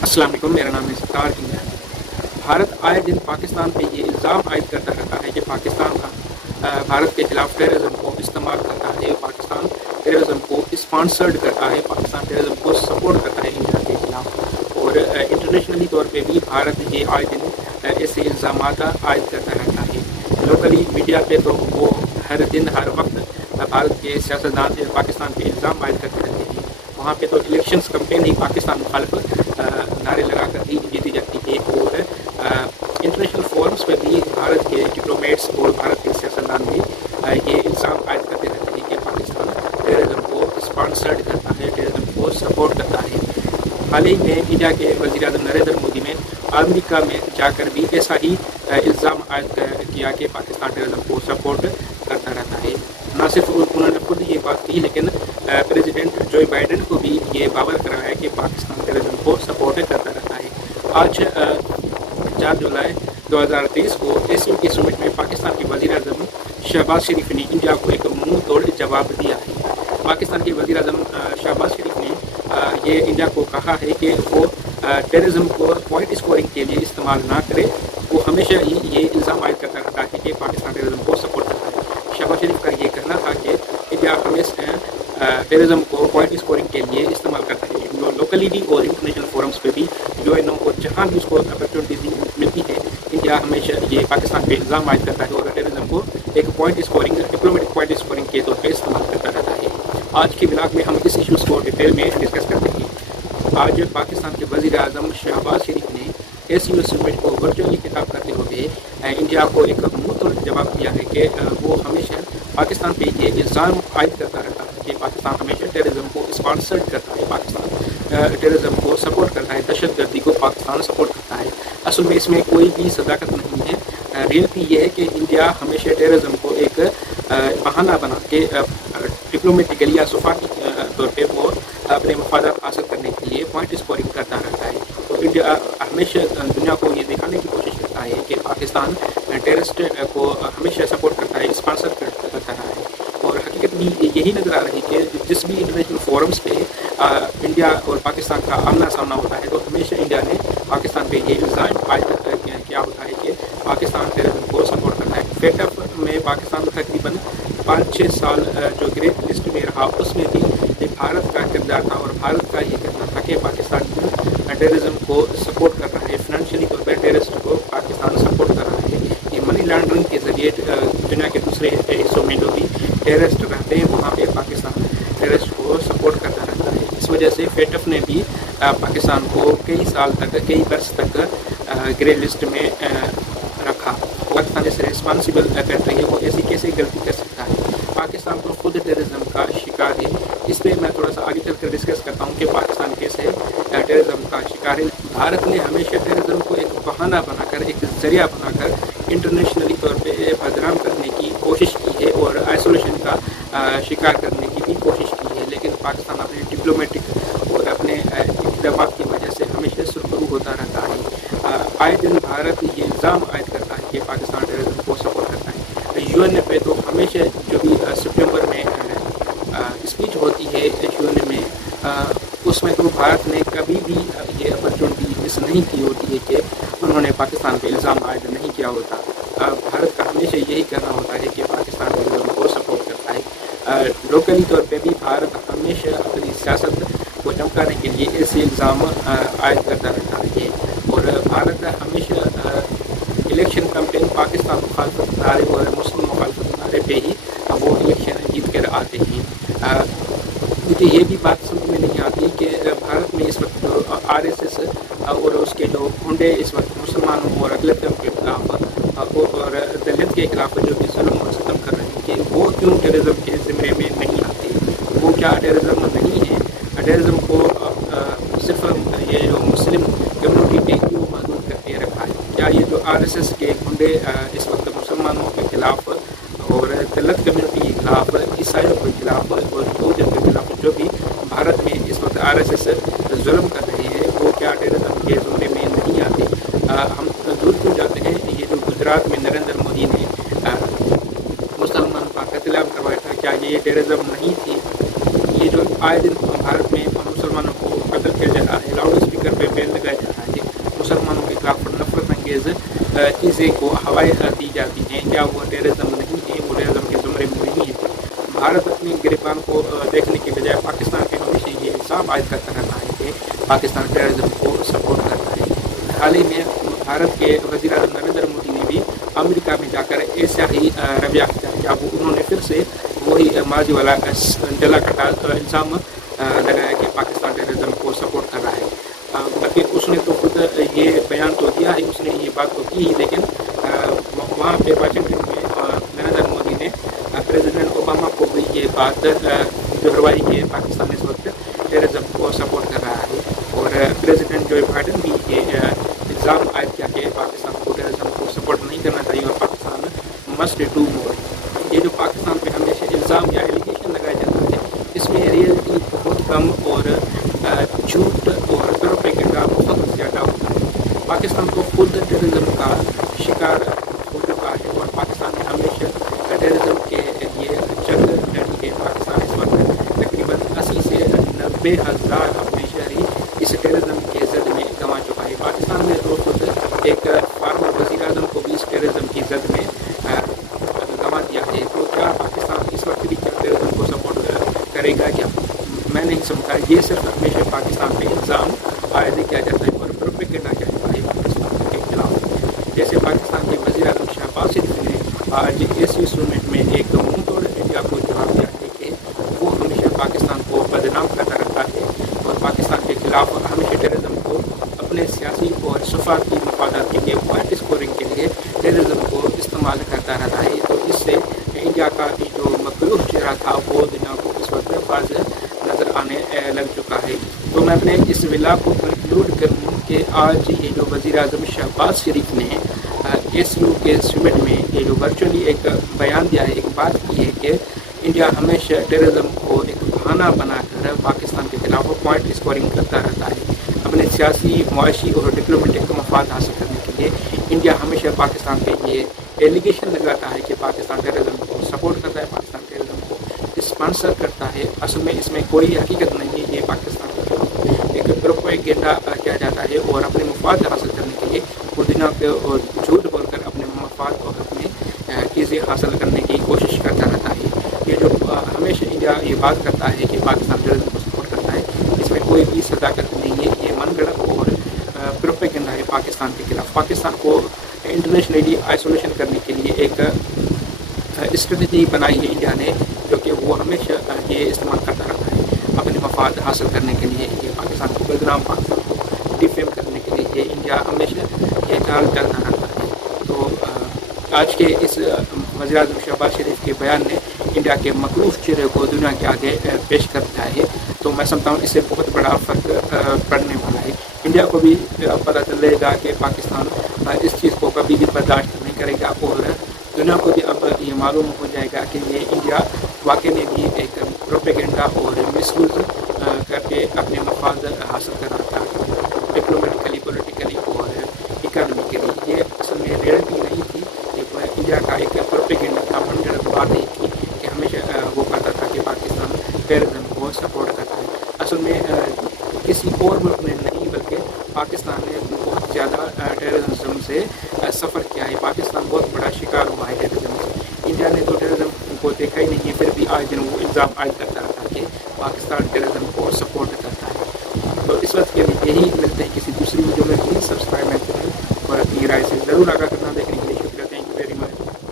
अस्सलाम वालेकुम, मेरा नाम है सत्तार किंग्रानी। भारत आए दिन पाकिस्तान पे ये इल्ज़ाम आयद करता रहता है कि पाकिस्तान भारत के खिलाफ टेररिज्म को इस्तेमाल करता है, पाकिस्तान टेररिज्म को स्पॉन्सर्ड करता है, पाकिस्तान टेररिज्म को सपोर्ट करता है इंडिया के खिलाफ। और इंटरनेशनली तौर पे भी भारत ये आए दिन ऐसे इल्ज़ाम आयद करता रहता है। लोकली मीडिया पे तो वो हर दिन हर वक्त भारत के सियासतदान पाकिस्तान पे इल्ज़ाम आयद करते रहते हैं। वहाँ पे तो इलेक्शंस कैंपेन ही पाकिस्तान मुखालिफ नारे लगा कर ही जीती जाती है। और इंटरनेशनल फोरम्स पे भी भारत के डिप्लोमेट्स और भारत के सियासतदान भी ये इल्ज़ाम आयद करते रहते हैं कि पाकिस्तान टेररिज्म को स्पॉन्सर्ड करता है, टेररिज्म को सपोर्ट करता है। हाल ही में इंडिया के वज़ीर-ए-आज़म नरेंद्र मोदी ने अमेरिका में जाकर भी ऐसा ही इल्ज़ाम आयद किया कि पाकिस्तान टेररिज्म को सपोर्ट करता रहता है। न सिर्फ उन्होंने खुद ये बात की, लेकिन प्रेसिडेंट जो बाइडेन को भी ये बावर कराया है कि पाकिस्तान टेररिज्म को सपोर्ट करता रहता है। आज 4 जुलाई 2023 को SCO के सुमिट में पाकिस्तान के वज़ीर-ए-आज़म शहबाज शरीफ ने इंडिया को एक मुंह तोड़ जवाब दिया है। पाकिस्तान के वज़ीर-ए-आज़म शहबाज शरीफ ने ये इंडिया को कहा है कि वो टेररिज्म को पॉइंट स्कोरिंग के लिए इस्तेमाल ना करे। वो हमेशा ही ये इल्ज़ाम आयद करता रहता है कि पाकिस्तान टेररिज्म को सपोर्ट करता है। शहबाज शरीफ का ये कहना था कि इंडिया हमेशा टेररिज्म को पॉइंट स्कोरिंग के लिए इस्तेमाल करता है। लोकली भी और इंटरनेशनल फोरम्स पे भी UN और जहाँ भी उसको अपॉर्चुनिटीज मिलती है, इंडिया हमेशा ये पाकिस्तान पे इल्ज़ाम आयद करता है और टेररिज्म को एक point scoring, diplomatic point scoring के तौर पे इस्तेमाल करता रहता है। आज के ब्लॉग में हम इस इशूज़ को डिटेल में डिस्कस करते हैं। आज पाकिस्तान के वज़ीर-ए-आज़म शहबाज शरीफ ने SCO सुमिट को वर्चुअली खिताब करते हुए इंडिया को एक मुंह तोड़ जवाब दिया है कि वो हमेशा पाकिस्तान पे ये इल्ज़ाम आयद करता रहता है कि पाकिस्तान हमेशा टेररिज्म को स्पॉन्सर्ड करता है, पाकिस्तान टेररिज्म को सपोर्ट करता है, दहशतगर्दी को पाकिस्तान सपोर्ट करता है। असल में इसमें कोई भी सदाकत नहीं है। रियलिटी ये है कि इंडिया हमेशा टेररिज्म को एक बहाना बना के डिप्लोमेटिकली या सफारती तौर पे वो अपने मफादात हासिल करने के लिए पॉइंट स्कोरिंग करता रहता है। तो इंडिया हमेशा दुनिया को ये दिखाने की कोशिश करता है कि पाकिस्तान टेररिस्ट को हमेशा सपोर्ट करता है, स्पॉन्सर करता रहा है। और हकीकत भी यही नज़र आ रही है कि जिस भी इंटरनेशनल फोरम्स पे इंडिया और पाकिस्तान का आमना सामना होता है, तो हमेशा इंडिया ने पाकिस्तान पे ये इल्ज़ाम आयद किया होता है कि पाकिस्तान टेररिज्म को सपोर्ट करता है। फेटअप में पाकिस्तान तकरीबन 5-6 साल जो ग्रे लिस्ट में रहा, उसमें भी भारत का किरदार था और भारत का ये कहना था कि पाकिस्तान टेररिज्म को सपोर्ट कर रहा है, फाइनेंशियली तौर पर टेररिस्ट को पाकिस्तान सपोर्ट कर रहा है। ये मनी लॉन्ड्रिंग के ज़रिए दुनिया के दूसरे हिस्सों में जो भी टेररिस्ट रहते हैं, वहाँ पे पाकिस्तान टेररिस्ट को सपोर्ट करता रहता है। इस वजह से फेटअप ने भी पाकिस्तान को कई साल तक, कई वर्ष तक ग्रे लिस्ट में रखा। पाकिस्तान जैसे रिस्पॉन्सिबल कंट्री है, वो ऐसी कैसे गलती कर सकता है? पाकिस्तान तो खुद टेररिज्म का शिकार है। इस पर मैं थोड़ा सा आगे चलकर डिस्कस करता हूँ कि पाकिस्तान कैसे टेररिज्म का शिकार है। भारत ने हमेशा टेररिज्म को एक बहाना बनाकर, एक जरिया बनाकर इंटरनेशनली तौर पे बदनाम करने की कोशिश की है और आइसोलेशन का शिकार करने की भी कोशिश की है। लेकिन पाकिस्तान अपने डिप्लोमेटिक और अपने इक़्तिदार की वजह से हमेशा सुरखरू होता रहता है। आए दिन भारत ये इल्ज़ाम आयद करता है कि पाकिस्तान टेररिज्म को सपोर्ट करता है। UN पे तो हमेशा जो भी सितंबर में स्पीच होती है UN में, उसमें तो भारत ने कभी भी ये अपॉर्चुनिटी मिस नहीं की होती है कि उन्होंने पाकिस्तान पे इल्ज़ाम आयद नहीं किया होता। भारत का हमेशा यही कहना होता है कि पाकिस्तान टेररिज्म को सपोर्ट करता है। लोकली तौर पे भी भारत हमेशा अपनी सियासत को चमकाने के लिए ऐसे इल्ज़ाम आयद करता रहता है। और भारत हमेशा इलेक्शन कैंपेन पाकिस्तान मुखालफत नारे और मुस्लिम मुखालफत नारे पे ही वो इलेक्शन जीत कर आते हैं। मुझे ये भी बात समझ में नहीं आती कि भारत में इस वक्त जो RSS और उसके जो गुंडे इस वक्त मुसलमानों और अगलतों के खिलाफ और दलित के खिलाफ जो भी जुल्म और सितम कर रहे हैं, कि वो क्यों टेररिज्म के ज़िम्मे में नहीं आते? वो क्या टेररिज्म नहीं है? टेररिज्म को सिर्फ ये जो मुस्लिम कम्युनिटी पे क्यों महदूद करके रखा है? क्या ये जो RSS के गुंडे इस वक्त मुसलमानों के खिलाफ और दलित कम्युनिटी के खिलाफ, ईसाइयों के खिलाफ और बौद्ध के खिलाफ जो भी भारत में इस वक्त RSS जुल्म कर रहे हैं, वो क्या टेररिज्म के ज़ुम्मे में नहीं आते? हम दूर क्यों जाते हैं? ये जो गुजरात में नरेंद्र मोदी ने मुसलमान का कत्लेआम करवाया था, क्या ये टेररिज्म नहीं थी? ये जो आए दिन भारत में मुसलमानों को कत्ल किया जा रहा है, लाउड स्पीकर पे बैन लगाए چیزیں کو ہوائیں دی جاتی ہیں، کیا وہ ٹیررزم نہیں ہے، وہ ٹیررزم کے زمرے میں نہیں ہے؟ بھارت اپنے گریبان کو دیکھنے کے بجائے پاکستان پہ ہمیشہ یہ الزام عائد کرتا رہتا ہے کہ پاکستان ٹیررزم کو سپورٹ کرتا ہے۔ حال ہی میں بھارت کے وزیر اعظم نریندر مودی نے بھی امریکہ میں جا کر ایسا ہی رویہ کیا، جب انہوں نے پھر سے وہی ماضی والا جلا کٹا الزام لگایا کہ پاکستان ٹیررزم کو سپورٹ کر رہا ہے۔ بلکہ اس نے تو خود یہ بیان تو دیا ہے، اس نے یہ بات تو کی ہی، لیکن وہاں پہ واشنگٹن میں نریندر مودی نے پریزیڈنٹ اوباما کو بھی یہ بات دہروائی کہ پاکستان اس وقت ٹیررزم کو سپورٹ کر رہا ہے، اور پریزیڈنٹ جو بائیڈن بھی یہ الزام عائد کیا کہ پاکستان کو ٹیررزم کو سپورٹ نہیں کرنا چاہیے اور پاکستان مسٹ ڈو مور۔ یہ جو پاکستان پہ ہمیشہ الزام یا ایلیگیشن لگایا جاتا ہے، اس میں ریئلٹی بہت کم اور جھوٹ اور پروپیگنڈا بہت زیادہ ہوتا ہے۔ پاکستان کو خود ٹیررزم کا شکار ہو چکا ہے اور پاکستان نے ہمیشہ ٹیررزم کے لیے جنگ لڑی ہے۔ پاکستان اس وقت تقریباً 80 سے 90,000 اپنے شہری اس ٹیررزم کے زد میں گنوا چکا ہے۔ پاکستان نے تو خود ایک فارمر وزیر اعظم کو بھی اس ٹیررزم کی زد میں گنوا دیا ہے۔ تو کیا پاکستان اس وقت بھی کیا ٹیررزم کو سپورٹ کرے گا؟ کیا میں نہیں سمجھتا۔ یہ صرف ہمیشہ پاکستان پہ الزام عائد کیا جاتا ہے اور پروپیگنڈا کیا جاتا ہے پاکستان کے خلاف۔ جیسے پاکستان کے وزیر اعظم شہباز شریف نے آج SCO سمٹ میں ایک منہ توڑ انڈیا کو جواب دیا ہے کہ وہ ہمیشہ پاکستان کو بدنام کرتا رہتا ہے اور پاکستان کے خلاف ہمیشہ ٹیررزم کو اپنے سیاسی اور سفارتی مفادات کے لیے پوائنٹ اسکورنگ کے لیے ٹیررزم کو استعمال کرتا رہتا ہے۔ تو اس سے انڈیا کا بھی جو مقروض چہرہ تھا وہ دنیا کو اس وقت واضح نظر آنے لگ چکا ہے۔ تو میں اپنے اس ولا کو کنکلوڈ کروں کہ آج یہ جو وزیر اعظم شہباز شریف نے SCO کے سمٹ میں یہ جو ورچولی ایک بیان دیا ہے، ایک بات کی ہے کہ انڈیا ہمیشہ ٹیررزم کو ایک بہانہ بنا کر پاکستان کے خلاف پوائنٹ اسکورنگ کرتا رہتا ہے۔ اپنے سیاسی، معاشی اور ڈپلومیٹک مفاد حاصل کرنے کے لیے انڈیا ہمیشہ پاکستان پہ یہ ایلیگیشن لگاتا ہے کہ پاکستان ٹیررزم کو سپورٹ کرتا ہے، پاکستان ٹیررزم کو اسپانسر کرتا ہے۔ اصل میں اس میں کوئی حقیقت نہیں ہے، یہ پاکستان کے خلاف ایک پروپیگنڈا کیا جاتا ہے اور اپنے مفاد حاصل کرنے کے لیے وہ دنیا کو جھوٹ بول کر اپنے مفاد اور اپنے چیزیں حاصل کرنے کی کوشش کرتا رہتا ہے۔ یہ جو ہمیشہ انڈیا یہ بات کرتا ہے کہ پاکستان ٹیررزم کو سپورٹ کرتا ہے، اس میں کوئی بھی صداقت نہیں ہے، یہ من گھڑت اور پروپیگنڈا ہے پاکستان کے خلاف۔ پاکستان کو انٹرنیشنلی آئسولیشن کرنے کے لیے ایک اسٹریٹجی بنائی ہے انڈیا نے، جو کہ وہ ہمیشہ یہ استعمال کرتا رہتا ہے اپنے مفاد حاصل کرنے کے لیے۔ یہ پاکستان کو بدنام، پاکستان کو ڈیفیم کرنے کے لیے یہ انڈیا ہمیشہ یہ چال چلتا رہتا ہے۔ تو آج کے اس وزیر اعظم شہباز شریف کے بیان نے انڈیا کے مقروض چہرے کو دنیا کے آگے پیش کر دیا ہے۔ تو میں سمجھتا ہوں اس سے بہت بڑا فرق پڑنے والا ہے۔ انڈیا کو بھی پتہ چلے گا کہ پاکستان اس چیز کو کبھی بھی برداشت نہیں کرے گا، اور دنیا کو بھی اب یہ معلوم ہو جائے گا کہ یہ انڈیا واقعی میں بھی ایک پروپیگنڈا اور مس یوز کر کے اپنے مفاد حاصل کر رہا تھا، ڈپلومیٹکلی، پولیٹیکلی اور اکنامکلی۔ یہ اصل میں ریئلٹی نہیں تھی، انڈیا کا ایک پروپیگنڈا تھا، من گھڑت بات نہیں تھی کہ ہمیشہ وہ کہتا تھا کہ پاکستان ٹیررزم کو سپورٹ کرتا ہے۔ اصل میں کسی اور ملک نے نہیں بلکہ پاکستان نے بہت زیادہ ٹیررزم سے سفر کیا ہے۔ پاکستان بہت بڑا شکار ہوا ہے ٹیررزم سے۔ انڈیا نے تو ٹیررزم کو دیکھا ہی نہیں ہے، پھر بھی آج دن وہ الزام عائد کرتا رہتا ہے کہ پاکستان ٹیررزم کو سپورٹ کرتا ہے۔ تو اس وقت کے لیے یہی ملتے ہیں کسی دوسری ویڈیو میں۔ پلیز سبسکرائب مائی چینل اور اپنی رائے سے ضرور آگاہ کرنا۔ دیکھنے کے لیے شکریہ، تھینک یو ویری مچ۔